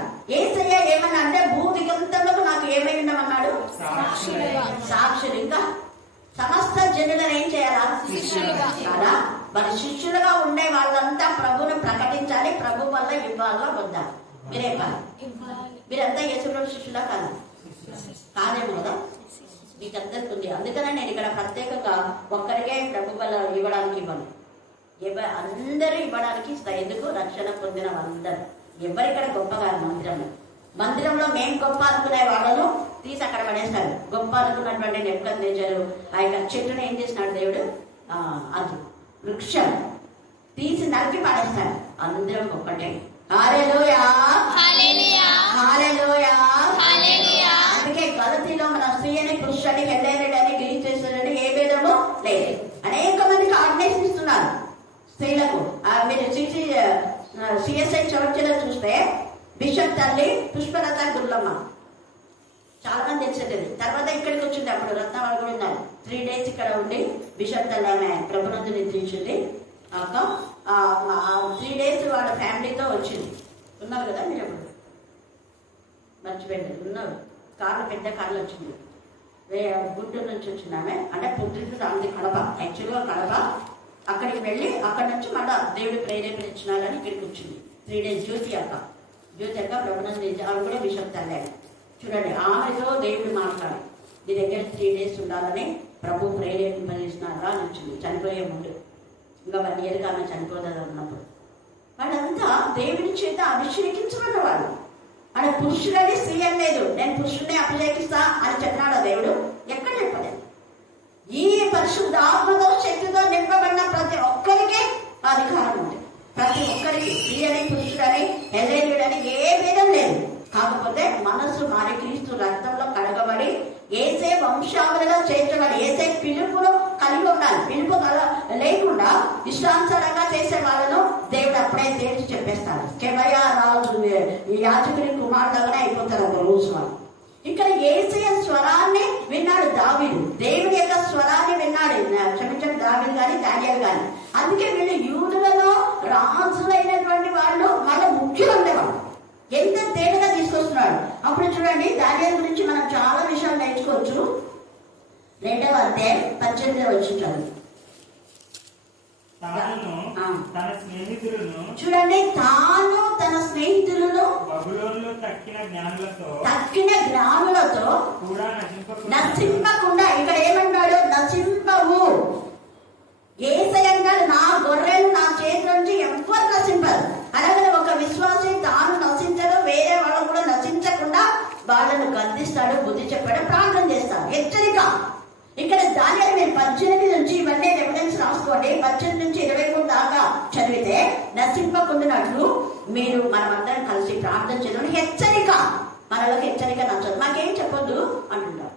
జనులను ఏం చేయాలా? కదా, మరి శిష్యులుగా ఉండే వాళ్ళంతా ప్రభువును ప్రకటించాలి. ప్రభు వల్ల ఇవ్వాలా వద్దా? మీరే కాదు, మీరంతా యేసుప్రభు శిష్యులా కాదు? కాదేమో కదా, మీకందరికి ఉంది. అందుకనే నేను ఇక్కడ ప్రత్యేకంగా ఒక్కరికే ప్రభు వల్ల ఇవ్వడానికి ఇవ్వను, అందరూ ఇవ్వడానికి ఇస్తా. ఎందుకు? రక్షణ పొందిన వాళ్ళందరూ. ఎవరిక్కడ గొప్ప కాదు. మందిరంలో మేము గొప్ప అనుకునే వాళ్ళను తీసి అక్కడ పడేస్తారు. గొప్ప అనుకున్నటువంటి నెబుకద్నెజరు ఆ యొక్క చెట్టును ఏం చేసినాడు దేవుడు? అది వృక్షం తీసి నరికి పడేస్తాడు. అందరం ఒక్కటే. హల్లెలూయా, హల్లెలూయా. అందుకే గలతీలో మన స్త్రీ అని పురుషుని హెల్లెనుడని గిరిచేస్తున్నని ఏ భేదము లేదు. అనేక మందికి ఆజ్ఞాపిస్తున్నారు స్త్రీలకు. మీరు సిఎస్ఐ చర్చిలో చూస్తే బిషప్ తల్లి పుష్పలత గుల్లమ్మ చాలా మంది తెలిసేది. తర్వాత ఇక్కడికి వచ్చింది. అప్పుడు రత్నవాళ్ళు కూడా ఉన్నారు. 3 days ఇక్కడ ఉండి బిషప్ తల్లి ఆమె ప్రభునందు నిద్రించింది. అక్క 3 days వాళ్ళ ఫ్యామిలీతో వచ్చింది. ఉన్నారు కదా మీరు? అప్పుడు మర్చిపోయింది. ఉన్నారు. కార్లు, పెద్ద కార్లు వచ్చింది. గుంటూరు నుంచి వచ్చింది ఆమె. అంటే పుట్టింది రాంది కడప, యాక్చువల్గా కడప. అక్కడికి వెళ్ళి అక్కడి నుంచి మళ్ళా దేవుడు ప్రేరేపణ ఇచ్చినాడని ఇక్కడికి వచ్చింది. 3 days. జ్యోతి అక్క ప్రభునందు ఆమె కూడా బిషప్ తల్లి. చూడండి, ఆమెతో దేవుడు మాట్లాడి నీ దగ్గర 3 days ఉండాలని ప్రభు ప్రేరేపింపజేసినారా అని వచ్చింది. చనిపోయే ముందు ఇంకా 1 year ఆమె చనిపోతుంది అన్నప్పుడు వాళ్ళంతా దేవుని చేత అభిషేకించబడ్డ వాళ్ళు. అక్కడ పురుషుడని స్త్రీ అని లేదు. నేను పురుషుడిని అభిషేకిస్తా అని చెప్పినాడు దేవుడు? ఎక్కడ చెప్పలేదు. ఈ పరిశుద్ధ ఆత్మతో శక్తితో నింపబడిన ప్రతి ఒక్కరికి అధికారం ఉంది. ప్రతి ఒక్కరికి స్త్రీ అని పురుషుడని హెల్లెనీయుడని ఏ భేదం లేదు. కాకపోతే మనసు మారి క్రీస్తు రక్తంలో కడగబడి ఏసే వంశావళిలో చేర్చబడి ఏసే పిలుపును కలిగి ఉండాలి. పిలుపు లేకుండా ఇష్టానుసారంగా చేసే వాళ్ళను దేవుడు అప్పుడే తేల్చి చెప్పేస్తాడు. కెమయా రాజు ఈ యాజకుని కుమారుడుగానే అయిపోతారు ఒక రోజు వాళ్ళు. ఇక్కడ ఏసయ స్వరాన్ని విన్నాడు దావీదు. దేవుని యొక్క స్వరాన్ని విన్నాడు. క్షమించండి, దావీదు కానీ దానియేలు కానీ. అందుకే వీళ్ళు యూదులలో రాజులైనటువంటి వాళ్ళు మళ్ళీ ముఖ్యులు ఉండేవాళ్ళు. ఎంత తేలిగా తీసుకొస్తున్నాడు. అప్పుడు చూడండి, దానియేలు గురించి మనం చాలా విషయాలు నేర్చుకోవచ్చు. 2వ అధ్యాయం 18వ వచనం చూడండి. తాను తన స్నేహితులను తక్కిన జ్ఞానులతో నశింపకుండా, ఇక్కడ ఏమన్నాడు? నశింపవు. యేసయ్య అంటాడు, నా గొర్రెలు నా చేతి నుంచి ఎవ్వరు నశింపరు. అలాగే ఒక విశ్వాసి తాను నశించడు, వేరే వాళ్ళు కూడా నశించకుండా వాళ్ళను గద్దిస్తాడు, బుద్ధి చెప్పాడు, ప్రార్థన చేస్తాడు. హెచ్చరిక. ఇక్కడ దానియేలు మీరు 18 నుంచి ఇవన్నీ ఎవిడెన్స్ రాసుకోండి. 18 నుంచి 23 దాకా చదివితే నశింపకుండానట్లు మీరు మనమందరం కలిసి ప్రార్థన చేయడం హెచ్చరిక. మనలోకి హెచ్చరిక నచ్చదు, మాకేం చెప్పొద్దు అంటున్నారు.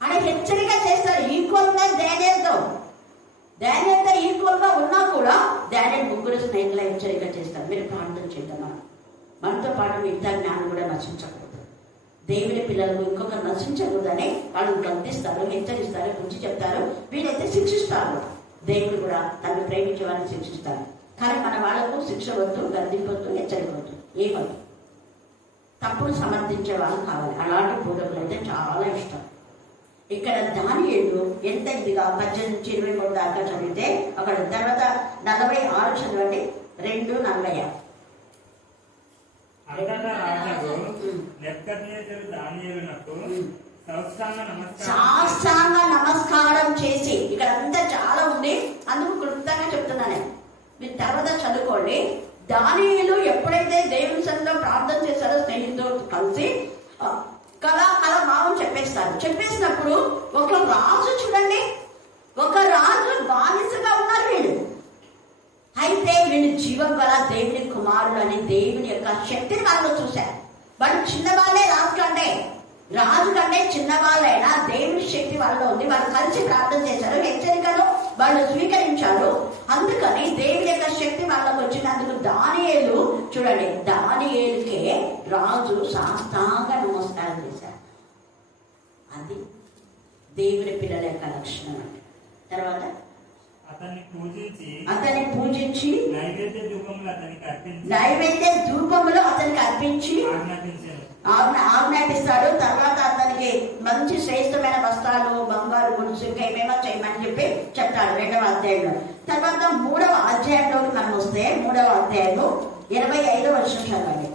అని హెచ్చరిక చేస్తారు. ఈక్వల్ గా దానియేలుతో ఈక్వల్ గా ఉన్నా కూడా దానియేలు 3 స్నేహితుల హెచ్చరిక చేస్తారు. మీరు ప్రార్థన చేద్దామా? మనతో పాటు మిగతా జ్ఞానం కూడా నశించకూడదు. దేవుని పిల్లలకు ఇంకొకరు నశించకూడదని వాళ్ళు గద్దిస్తారు, హెచ్చరిస్తారు, బుద్ధి చెప్తారు. వీళ్ళైతే శిక్షిస్తారు. దేవుడు కూడా తను ప్రేమించే వారిని శిక్షిస్తారు. కానీ మన వాళ్ళకు శిక్ష వద్దు, గద్దింపొద్దు, హెచ్చరికవద్దు, ఏమద్దు. తప్పుడు సమర్థించే వాళ్ళు కావాలి. అలాంటి బోధకులు అయితే చాలా ఇష్టం. ఇక్కడ దానియేలు ఎంత ఇదిగా 18 నుంచి 23 దాకా చదివితే అక్కడ తర్వాత 46 చదవండి. 2:46. సాష్టాంగ నమస్కారం చేసి, ఇక్కడ అంతా చాలా ఉంది, అందుకు క్లుప్తంగా చెప్తున్నాను. మీరు తర్వాత చదువుకోండి. దానియేలు ఎప్పుడైతే దేవుని సన్నిధిలో ప్రార్థన చేశారో స్నేహితులతో కలిసి కళ భావం చెప్పేసినప్పుడు ఒక రాజు చూడండి, ఒక రాజు బానిసగా ఉన్నారు వీళ్ళు. అయితే వీళ్ళు జీవం గల దేవుని కుమారుడు అని దేవుని యొక్క శక్తిని వాళ్ళు చూశారు. వాళ్ళు చిన్నవాళ్ళే, రాజు కంటే చిన్నవాళ్ళైనా దేవుని శక్తి వాళ్ళలో ఉంది. వాళ్ళు కలిసి ప్రార్థన చేశారు, హెచ్చరికను వాళ్ళు స్వీకరించారు. అందుకని దేవుని యొక్క శక్తి వాళ్ళకు వచ్చినందుకు దానియేలు చూడండి, దానియేలుకే రాజు సాష్టాంగ నమస్కారం చేశారు. అది దేవుని పిల్లల యొక్క లక్షణం అంటే. తర్వాత అతన్ని పూజించి నైవేద్య ధూపములు అతనికి అర్పించి ఆజ్ఞాపిస్తాడు. తర్వాత అతనికి మంచి శ్రేష్టమైన వస్త్రాలు, బంగారు గొలుసు, ఇంకా ఏమేమో చెప్తున్నాడు 2వ అధ్యాయంలో. తర్వాత 3వ అధ్యాయంలోకి మనం వస్తే 3వ అధ్యాయం 25వ వచనం చదవండి.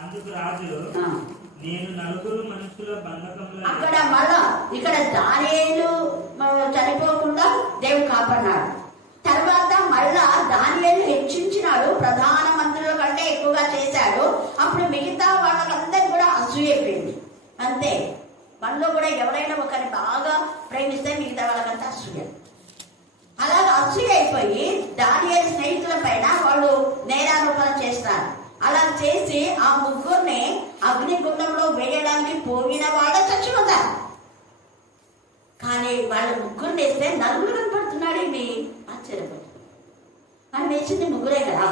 అందుకు రాజు, నేను నలుగురు మనుషుల బంధకంలో, అక్కడ మళ్ళా ఇక్కడ దానియేలు చనిపోకుండా దేవుడు కాపాడినాడు. తర్వాత మళ్ళా దానియేలు హెచ్చించినాడు, ప్రధాన మంత్రుల కంటే ఎక్కువగా చేశాడు. అప్పుడు మిగతా వాళ్ళకందరూ కూడా అసూయైపోయింది. అంతే, మనలో కూడా ఎవరైనా ఒకరిని బాగా ప్రేమిస్తే మిగతా వాళ్ళకంతా అసూయ. అలాగే అసూయ అయిపోయి దానియేలు స్నేహితుల పైన వాళ్ళు నేరారోపణ చేస్తారు. అలా చేసి ఆ ముగ్గురిని అగ్నిగుండంలో వేయడానికి పోయిన వాళ్ళ చచ్చిపోతారు. కానీ వాళ్ళ ముగ్గురిని వేస్తే నలుగురు కనపడుతున్నాడు. ఇవి ఆశ్చర్యపోతుంది. మనం వేసింది ముగ్గురే కదా,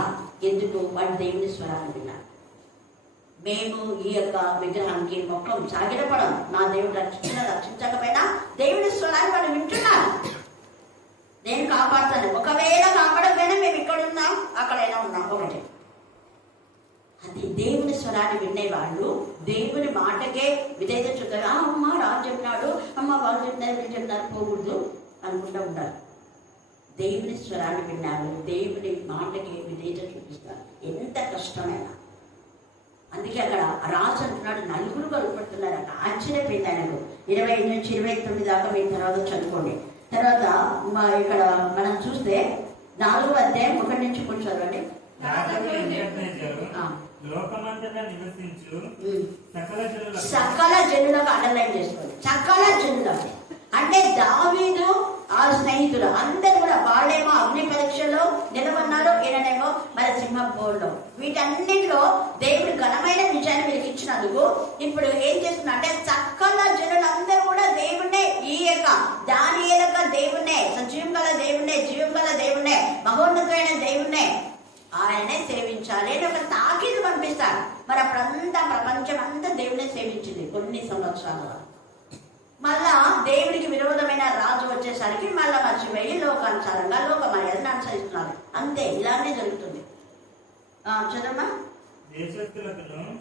ఎందుకు? వాళ్ళు దేవుని స్వరాన్ని విన్నారు. మేము ఈ యొక్క విగ్రహానికి మొక్కం సాగిరపడం, నా దేవుడు రక్షించకపోయినా దేవుని స్వరాన్ని వాళ్ళు వింటున్నారు. నేను కాపాడుతాను. ఒకవేళ కాపాడకపోయినా మేము ఇక్కడ ఉన్నాం, అక్కడైనా ఉన్నాం, ఒకటి. అది దేవుని స్వరాన్ని వినేవాళ్ళు దేవుని మాటకే విధేయత చూస్తారు. అమ్మ రాజు చెప్పినాడు, అమ్మ వాళ్ళు చెప్పినారు, వీళ్ళు చెప్పినారు, పోకూడదు అనుకుంటూ ఉంటారు. దేవుని స్వరాన్ని విన్నారు, దేవుని మాటకి విధేయత చూపిస్తారు, ఎంత కష్టమైనా. అందుకే అక్కడ రాజు అంటున్నాడు, నలుగురు కలుపడుతున్నారు. అక్కడ ఆశ్చర్యపోయింది ఆయనకు. 20 నుంచి 29 దాకా మీరు తర్వాత చదువుకోండి. తర్వాత ఇక్కడ మనం చూస్తే 4వ అధ్యాయం 1 నుంచి కొంచెం చదవండి. లోకమంతటా నివసించు సకల జనులకు అండర్లైన్ చేసుకోండి. సకల జనులకు అంటే దావీదు ఆ స్నేహితులు అందరూ కూడా, వాళ్ళేమో అగ్ని పరీక్షలో నిలబడినారు, ఈయననేమో మరి సింహం బోర్లో. వీటన్నిటిలో దేవుడు ఘనమైన విజయాన్ని వీరికి ఇచ్చినందుకు ఇప్పుడు ఏం చేస్తున్నా అంటే సకల జనులందరూ కూడా దేవుణ్ణే, ఈ యొక్క దానియేలు దేవుణ్ణే, సజీవం గల దేవుణ్ణే, జీవం గల దేవుణ్ణే, మహోన్నతమైన దేవుణ్ణే ఆయనే సేవించాలి అని ఒక తాకీదు పంపిస్తాడు. మరి అప్పుడంతా ప్రపంచం అంతా దేవునే సేవించింది కొన్ని సంవత్సరాలు. మళ్ళా దేవుడికి విరోధమైన రాజు వచ్చేసరికి మళ్ళా మర్చిపోయి లోకానుసారంగా లోక మర్యాదను అనుసరిస్తున్నారు. అంతే, ఇలానే జరుగుతుంది. చదమ్మా.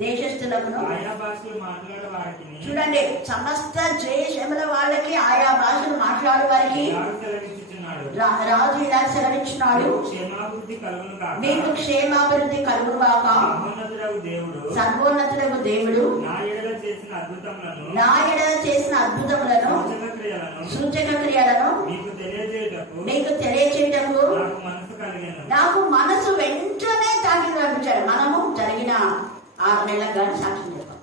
దేశస్థులకును చూడండి, సమస్త దేశముల వాళ్ళకి ఆయా భాషలు మాట్లాడే వారికి రాజు ఇలా సెలవిచ్చినాడు, మీకు క్షేమాభివృద్ధి కలుగును గాక. సర్వోన్నతుడగు దేవుడు నా ఎడల చేసిన అద్భుతములను సూచక క్రియలను మీకు తెలియచేయటకు నాకు మనసు వెంటనే తాకి పంపించాడు. మనము జరిగిన 6 నెలలకు కానీ సాక్ష్యం చెప్పాం.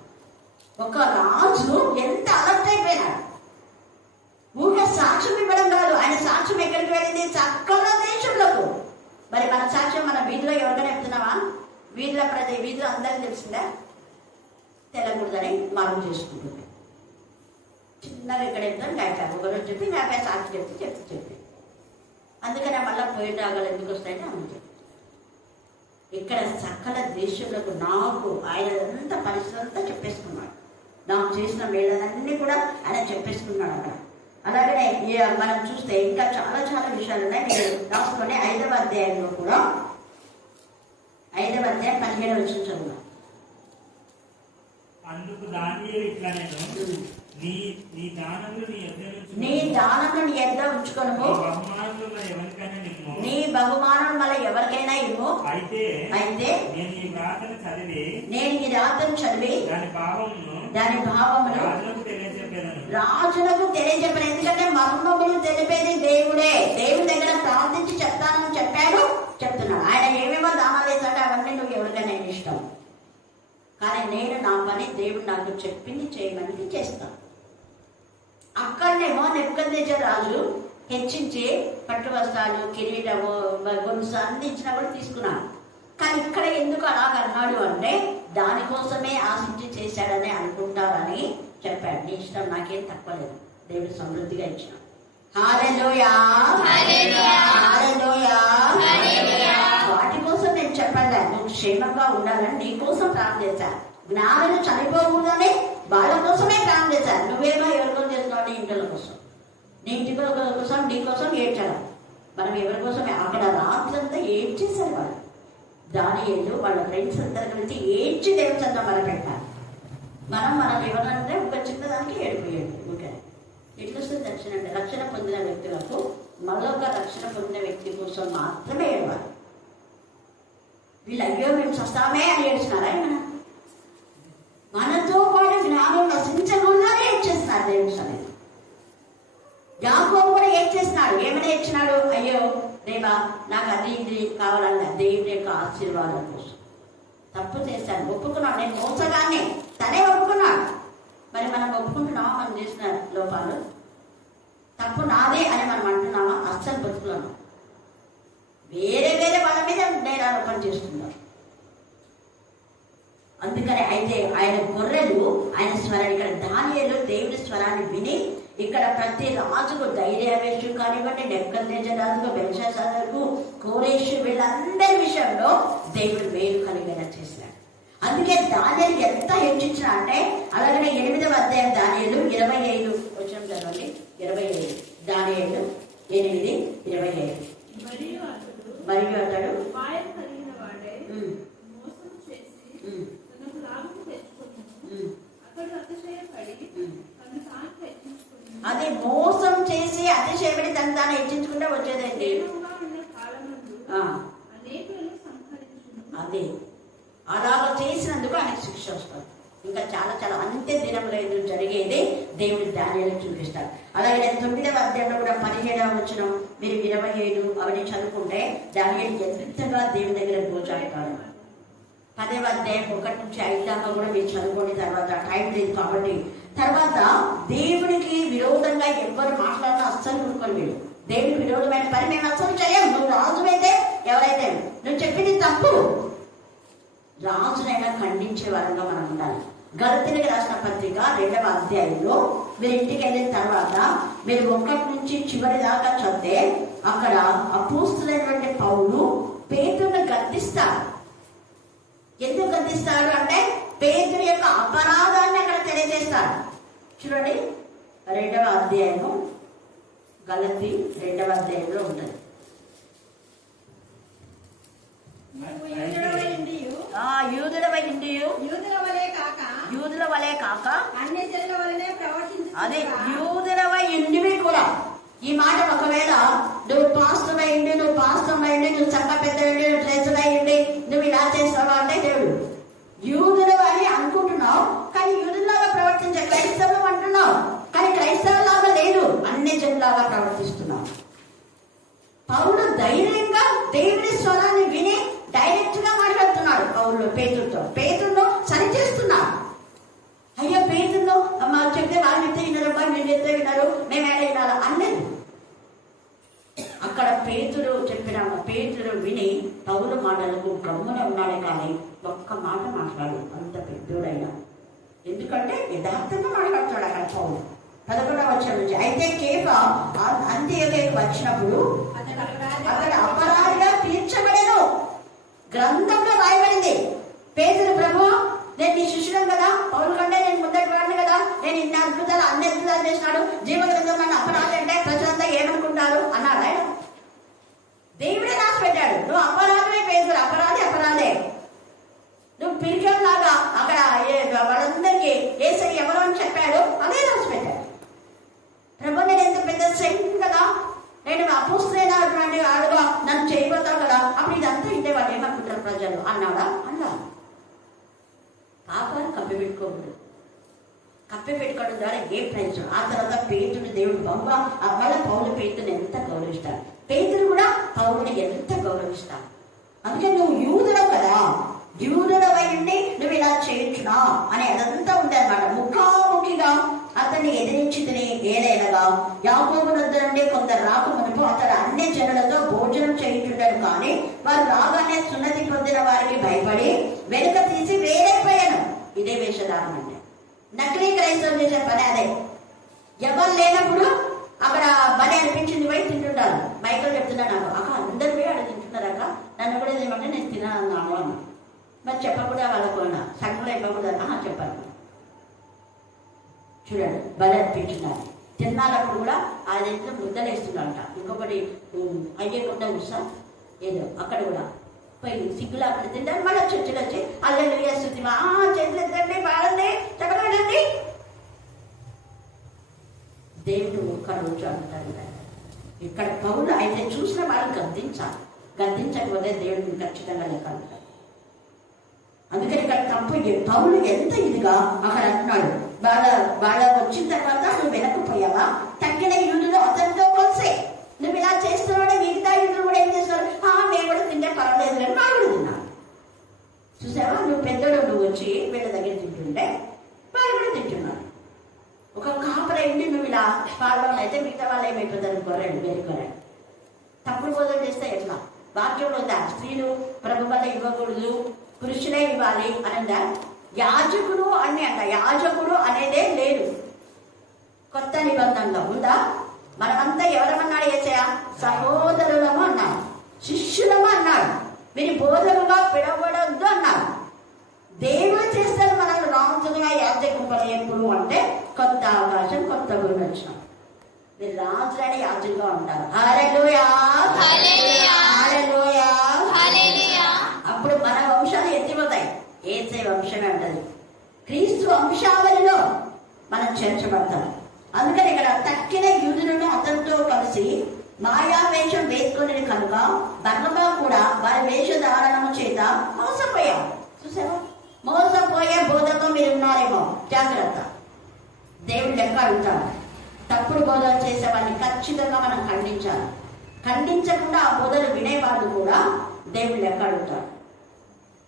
ఒక రాజు ఎంత అలర్ట్ అయిపోయినాడు. ఊరికే సాక్ష్యం ఇవ్వడం కాదు, ఆయన సాక్ష్యం ఎక్కడికి వెళ్ళింది? సకల దేశంలోకి. మరి మన సాక్ష్యం మన వీధిలో ఎవరికైనా చెప్తున్నావా? వీధిలో ప్రతి వీధిలో అందరికీ తెలిసిందా? తెలకూడదని మార్పు చేసుకుంటుంది. చిన్నగా ఇక్కడ చెప్తాం, లేకపోతే ఒకరోజు చెప్పి లేకపోతే సాక్షి చెప్పి అందుకనే మళ్ళీ పోయి రాగాలు ఎందుకు వస్తాయంటే అమ్మ చెప్పి ఇక్కడ సకల దేశంలోకి నాకు ఆయన అంతా పరిస్థితి అంతా చెప్పేసుకున్నాడు. నాకు చేసిన మేళలన్నీ కూడా ఆయన చెప్పేసుకున్నాడు అక్కడ. అలాగనే మనం చూస్తే ఇంకా చాలా చాలా విషయాలు ఉన్నాయి. మీరు రాసుకొని 5వ అధ్యాయంలో కూడా 5వ అధ్యాయం 17వ వచనం చదువుదాం. అందుకు దానియేలు ఇట్లా, నేను నీ దానములు నీ యొద్ద ఉంచుకొను, నీ బహుమానం మళ్ళీ ఎవరికైనా ఇవ్వు. అయితే నేను ఈ రాతను చదివి దాని భావమును రాజులకు తెలియజెప్పను. ఎందుకంటే మర్మములు తెలిపేది దేవుడే. దేవుడి దగ్గర ప్రార్థించి చెప్తానని చెప్పాడు, చెప్తున్నాడు. ఆయన ఏమేమో దానాలు వేసాడు, అవన్నీ నువ్వు ఎవరికైనా ఇష్టం. కానీ నేను నా పని దేవుడు నాకు చెప్పింది చేయమని చేస్తాను. అక్కడనేమో నెబుకద్నెజర్ రాజు హెచ్చించి పట్టు వస్త్రాలు, కిరీటము, గొలుసు అందించినా కూడా తీసుకున్నాను. కానీ ఇక్కడ ఎందుకు అలాగన్నాడు అంటే దానికోసమే ఆశించి చేశాడని అనుకుంటారని చెప్పాడు. నీ ఇష్టం, నాకేం తక్కువ లేదు, దేవుడు సమృద్ధిగా ఇచ్చిన. హల్లెలూయా, హల్లెలూయా. వాటి కోసం నేను చెప్పాను, నువ్వు క్షేమంగా ఉండాలని నీ కోసం ప్రార్థన చేశాను. జ్ఞానులు చనిపోకూడదని వాళ్ళ కోసమే ప్రార్థన చేశాను. నువ్వేమో ఎవరికోసం చేస్తున్నావు? నీ ఇంటి కోసం, నీ ఇంటి కోసం, నీ కోసం ఏడ్చాడు. మనం ఎవరి కోసమే. అక్కడ రాత్రంతా ఏడ్చేశారు వాళ్ళు. దానియేలు వాళ్ళ ఫ్రెండ్స్ అందరూ కలిసి ఏడ్చి దేవుని సంతం మొదలు పెట్టారు. మనం ఎవరంటే ఒక చిన్నదానికి ఏడిపోయాడు. ఓకే, ఎట్లా వస్తుంది రక్షణ అంటే రక్షణ పొందిన వ్యక్తులకు మరొక రక్షణ పొందిన వ్యక్తి కోసం మాత్రమే ఏడవాలి. వీళ్ళు అయ్యో మేము చస్తామే అని ఏడ్చినారా ఏమన్నా? మనతో పాటు జ్ఞానం నశించకుండానే ఏడ్చేస్తున్నారు దేవుని సన్నిధిలో. యాకోబు కూడా ఏడ్చేస్తున్నాడు. ఏమైనా ఏడ్చినాడు? అయ్యో దేవా నాకు అది ఇది కావాలన్నా దేవుని యొక్క ఆశీర్వాదం కోసం తప్పు చేశాను, ఒప్పుకున్నాడు, నేను మోసగానే తనే ఒప్పుకున్నాడు. మరి మనం ఒప్పుకుంటున్నామా మనం చేసిన లోపాలు? తప్పు నాదే అని మనం అంటున్నామా? అస్సలు బతుకున్నాము. వేరే వేరే వాళ్ళ మీద నేరారోపణ చేస్తున్నారు. అందుకని అయితే ఆయన గొర్రెలు ఆయన స్వరాన్ని, ఇక్కడ దానియేలు దేవుని స్వరాన్ని విని ఇక్కడ ప్రతి రాజుకు ధైర్యవేషు కానివ్వండి, నెబుకద్నెజరు, బెల్షస్సరు, కోరేషు వీళ్ళందరి విషయంలో దేవుడు మేలు కలిగేలా చేశాడు. అందుకే దానియేలు ఎంత హెచ్చించినా అంటే అలాగనే 8వ అధ్యాయం దానియేలు 25 వచ్చిన చదవండి. 25 దానియేలు 8:25. మరియు అతడు అది మోసం చేసి అతిశయపడి తను తాను హెచ్చించుకుంటే వచ్చేదండి. అదే అలాగ చేసినందుకు ఆయనకు శిక్ష వస్తుంది. ఇంకా చాలా చాలా అంత్య దినంలో ఎదురు జరిగేది దేవుడు దానియేలు చూపిస్తాడు. అలాగే 9వ అధ్యాయంలో కూడా 17వ వచనం మీరు 27 అవన్నీ చదువుకుంటే దానియేలు ఎంతగా దేవుని దగ్గర గోచాడుతాడు. 10వ అధ్యాయం 1 నుంచి 5 దాకా కూడా మీరు చదువుకోండి. తర్వాత టైం లేదు కాబట్టి తర్వాత దేవుడికి విరోధంగా ఎవరు మాట్లాడినా అస్సలు ఊరుకొని వీడు. దేవుడికి విరోధమైన పని మేము అస్సలు చేయం. నువ్వు రాజువైతే ఎవరైతే నువ్వు చెప్పింది తప్పు, రాజునైనా ఖండించే వారంగా మనం ఉండాలి. గలతీయులకు రాసిన పత్రిక 2వ అధ్యాయంలో మీరు ఇంటికి వెళ్ళిన తర్వాత మీరు 1 నుంచి చివరి దాకా చదివితే అక్కడ అపోస్తులైనటువంటి పౌలు పేతురుని గద్దిస్తాడు. ఎందుకు గద్దిస్తాడు అంటే పేతురు యొక్క అపరాధాన్ని అక్కడ తెలియజేస్తాడు. చూడండి 2వ అధ్యాయము గలతీ 2వ అధ్యాయంలో ఉంటుంది. యూదుల వలే కాక అదే యూదులవై ఉండివి కూడా. ఈ మాట ఒకవేళ నువ్వు పాస్టర్ అయ్యింది, నువ్వు చక్క పెద్ద నువ్వు ట్రెజర్ అయ్యింది, నువ్వు ఇలా చేస్తావా అంటే దేవుడు యూదులు అని అనుకుంటున్నావు, కానీ యూదులాగా ప్రవర్తించే క్రైస్తవులు అంటున్నావు, కానీ క్రైస్తవులాగా లేదు, అన్ని జనులాగా ప్రవర్తిస్తున్నావు. పౌలు ధైర్యంగా దేవుని స్వరాన్ని విని డైరెక్ట్ గా మాట్లాడుతున్నాడు. పౌలు పేతురుతో సరి చేస్తున్నాడు. అయ్యో పేతురులో మాకు చెప్తే వాళ్ళు చెప్తే విన్నారు, వీళ్ళు చెప్తే విన్నారు, మేము ఏడ వినాలా అన్నది. అక్కడ పేతురు విని పౌలు మాటలకు గమ్మున ఉన్నాడే కానీ ఒక్క మాట మాట్లాడు. అంత పెద్దోడైనా ఎందుకంటే యథార్థంగా మాట్లాడుతాడు అక్కడ పౌలు. 11వ వచనం నుంచి అయితే కేఫా అంత్యోక్యకు వచ్చినప్పుడు అక్కడ అపరాధిగా తీర్చబడేను. గ్రంథంలో రాయబడింది. పేతురు ప్రభు నేను నీ శిష్యుడం కదా, పౌలు కంటే నేను ముందటి వాడిని కదా, నేను అన్ని అద్భుతాలు చేసినాడు, జీవగ్రంథం నన్ను అపరాధి అంటే ప్రజలంతా ఏమనుకుంటారు అన్నాడు ఆయన. దేవుడే రాసి పెట్టాడు, నువ్వు అపరాధమే పేతురు, అపరాధే. నువ్వు పిరికంలాగా అక్కడ వాళ్ళందరికీ ఏసై ఎవరు అని చెప్పాడు, అదే రాసి పెట్టాడు. ప్రభు నేను ఎంత పెద్ద సైన్ కదా, నేను అపోస్తులైనటువంటి ఆడుగా నన్ను చేయబోతావు కదా, అప్పుడు ఇదంతా ఇంటే వాళ్ళు ఏమనుకుంటారు ప్రజలు అన్నాడా? అన్నాడు. పాపాన్ని కప్పిపెట్టుకోవడం ద్వారా ఏ ప్రయోజనం? ఆ తర్వాత పేతుడు దేవుడు బహుగా అవ్వాల పౌలు పేతుని ఎంత గౌరవిస్తాడు, పేతుడు కూడా పౌరుని ఎంత గౌరవిస్తాడు. అందుకే నువ్వు యూదుడవు కదా, యూదుడవై ఉండి నువ్వు ఇలా చేయొచ్చునా అని అదంతా ఉందన్నమాట. ముఖాముఖిగా అతన్ని ఎదిరించితిని. ఏలైనగా యాకోబు వద్ద నుండి కొందరు రాకమునుపు అతడు అన్ని జనులతో భోజనం చేయించుంటాడు, కానీ వారు రాగానే సున్నతి పొందిన వారికి భయపడి వెనుక తీసి వేరైపోయాను. ఇదే వేషధారణ అంటే నకిలీ క్రైస్తవం చేసే పని అదే. ఎవరు లేనప్పుడు అక్కడ బలి అనిపించింది పోయి తింటుంటారు. మైకలు చెప్తున్నాను నాకు, అందరు పోయి అక్కడ తింటున్నారక్క, నన్ను కూడా ఏమంటే నేను తిన్నాను అన్న. మరి చెప్పకుండా వాళ్ళకు సగంలో ఇవ్వకూడదు చెప్పాను. చూడండి బలి అనిపించున్నారు. తిన్నాలప్పుడు కూడా ఆ దగ్గర ముద్దలు వేస్తున్నారంట. ఇంకొకటి అయ్యకుండా ఉత్సా ఏదో అక్కడ కూడా పోయి సిగ్గులు అక్కడ తింటారు. మళ్ళీ చర్చలు వచ్చి అల్లెలు వేస్తుంది, చేతులు ఎత్తండి, పాడండి, చెప్పడండి. దేవుడు ఒక్కరోజు అంటాడు. ఇక్కడ పౌలు అయితే చూసిన వాళ్ళు గద్దించాలి, గద్దించకపోతే దేవుడిని ఖచ్చితంగా లెక్క అంటాడు. అందుకని ఇక్కడ తప్పు పౌలు ఎంత ఇదిగా అక్కడ అంటున్నాడు, వాళ్ళ వచ్చిన తర్వాత నువ్వు వెనకపోయావా, తక్కిన యూదులు అతనితో కలిసే నువ్వు ఇలా చేస్తున్నాడే మిగతా యూదులు కూడా ఏం చేస్తున్నారు, మేము కూడా తింటే పర్వాలేదు కానీ వాళ్ళు కూడా తిన్నారు. చూసావా, నువ్వు పెద్దోడు నువ్వు వచ్చి వీళ్ళ దగ్గర తింటుంటే వాళ్ళు కూడా తింటున్నారు. ఒక కాపర ఇంటి నువ్వు ఇలా పాల్గొన అయితే మిగతా వాళ్ళు ఏమైపోతారు, గొర్రెలు వెలుగొర్రెలు. తప్పుడు బోధన చేస్తే ఎట్లా? వాక్యంలో ఉందా స్త్రీలు ప్రభు వల్ల ఇవ్వకూడదు, పురుషులే ఇవ్వాలి అనందా? యాజకుడు అని అంట, యాజకుడు అనేదే లేదు కొత్త నిబంధనలో ఉందా? మనమంతా ఎవరమన్నాడు యేసయ్య? సహోదరులము అన్నాడు, శిష్యులము అన్నాడు, మీరు బోధకుగా పిలవబడద్దు అన్నాడు. దేవుడు చేస్తాడు మనల్ని రాజుగా యాజకులు ఎప్పుడు అంటే కొత్త అవకాశం, కొత్త భూమి వచ్చిన మీరు రాజులని యాజకులుగా ఉంటారు. హల్లెలూయా, హల్లెలూయా, హల్లెలూయా. అప్పుడు మన వంశాలు ఎత్తిపోతాయి. యేసయ్య వంశమే అంటది. క్రీస్తు వంశావళిలో మనం చేర్చబడతాం. అందుకని ఇక్కడ తక్కిన యూదులను అతనితో కలిసి మాయా వేషం వేసుకుని కనుక బర్నబా కూడా వారి వేషధారణము చేత మోసపోయాం. చూసావా, మోసపోయే బోధకు మీరు ఉన్నారేమో, జాగ్రత్త. దేవుడు లెక్క అడుగుతాడు. తప్పుడు బోధన చేసే వాళ్ళని ఖచ్చితంగా మనం ఖండించాలి. ఖండించకుండా ఆ బోధన వినేవాళ్ళు కూడా దేవుడు లెక్క అడుగుతాడు.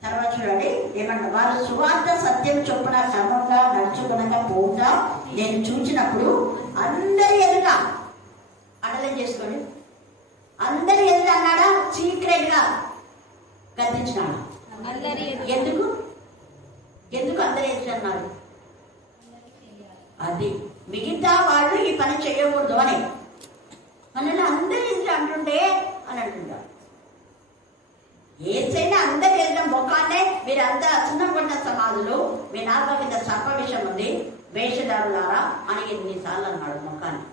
తర్వాత చూడండి ఏమన్నా, వారు సువార్త సత్యం చొప్పున క్రమంగా నడుచుకునక పోగా నేను చూచినప్పుడు అందరి ఎదుట అడలం చేసుకోండి, అందరి ఎదుట అన్నాడా, సీక్రెట్ గా గద్దించినాడు. ఎందుకు ఎందుకు అందరి ఎదుట అన్నాడు? అది మిగతా వాళ్ళు ఈ పని చేయకూడదు అని మనల్ని అందరి ఎదుట అంటుంటే అని అంటున్నారు. ఏసైనా అందరి ఎదుట ముఖాన్నే మీరంతా చిన్నపడిన సమాధులు, మీ నాలుగు కింద సర్ప విషయం ఉంది వేషధారులారా అని 8 సార్లు అన్నాడు ముఖాన్ని.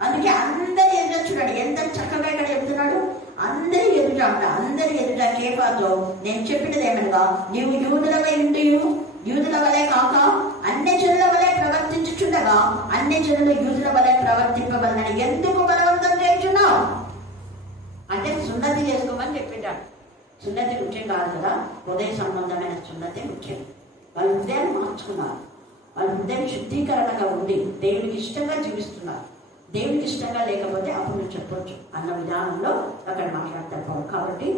అందుకే అందరి ఎదుట చూడండి ఎంత చక్కగా ఇక్కడ చెప్తున్నాడు. అందరి ఎదుట అంట, అందరి ఎదుట కేఫాతో నేను చెప్పినది ఏమనగా, నీవు యూదుల వలె కాక అన్ని జనుల వలె ప్రవర్తించుచుండగా అన్ని జనులు యూదుల వలె ప్రవర్తింపవలనని ఎందుకు బలవంతం చేయుచున్నావు అంటే సున్నతి చేసుకోమని చెప్పింటాడు. సున్నతి ముఖ్యం కాదు కదా, హృదయ సంబంధమైన సున్నతి ముఖ్యం. వాళ్ళ హృదయాన్ని మార్చుకున్నారు, వాళ్ళ హృదయం శుద్ధీకరణగా ఉండి దేవునికి ఇష్టంగా జీవిస్తున్నారు. దేవునికి ఇష్టంగా లేకపోతే అప్పుడు నువ్వు చెప్పొచ్చు అన్న విధానంలో అక్కడ మాట్లాడతారు. కాబట్టి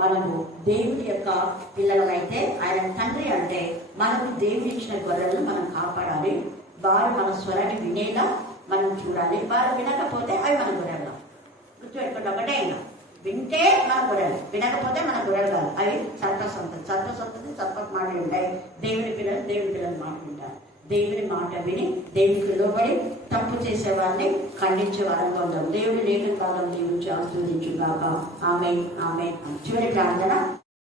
మనము దేవుడి యొక్క పిల్లలమైతే ఆయన తండ్రి అంటే మనకు దేవుడి ఇచ్చిన గొర్రెలను మనం కాపాడాలి. వారు మన స్వరాన్ని వినేలా మనం చూడాలి. వారు వినకపోతే అవి మన గొర్రెలు. గుర్తుపెట్టుకుంటే ఒకటే అయినా వింటే మన గొర్రెలు, వినకపోతే మన గొర్రెలు కాదు. అవి సర్పసంతతి సర్ప మాటలు ఉంటాయి. దేవుని పిల్లలు మాట వింటారు. దేవుని మాట విని దేవునికి లోబడి తప్పు చేసే వారిని ఖండించే వారంగా ఉందాం. దేవుడి లేఖన కాలం దేవుడి ఆశీర్వదించుగాక. ఆమేన్, ఆమేన్. చివరి ప్రార్థన.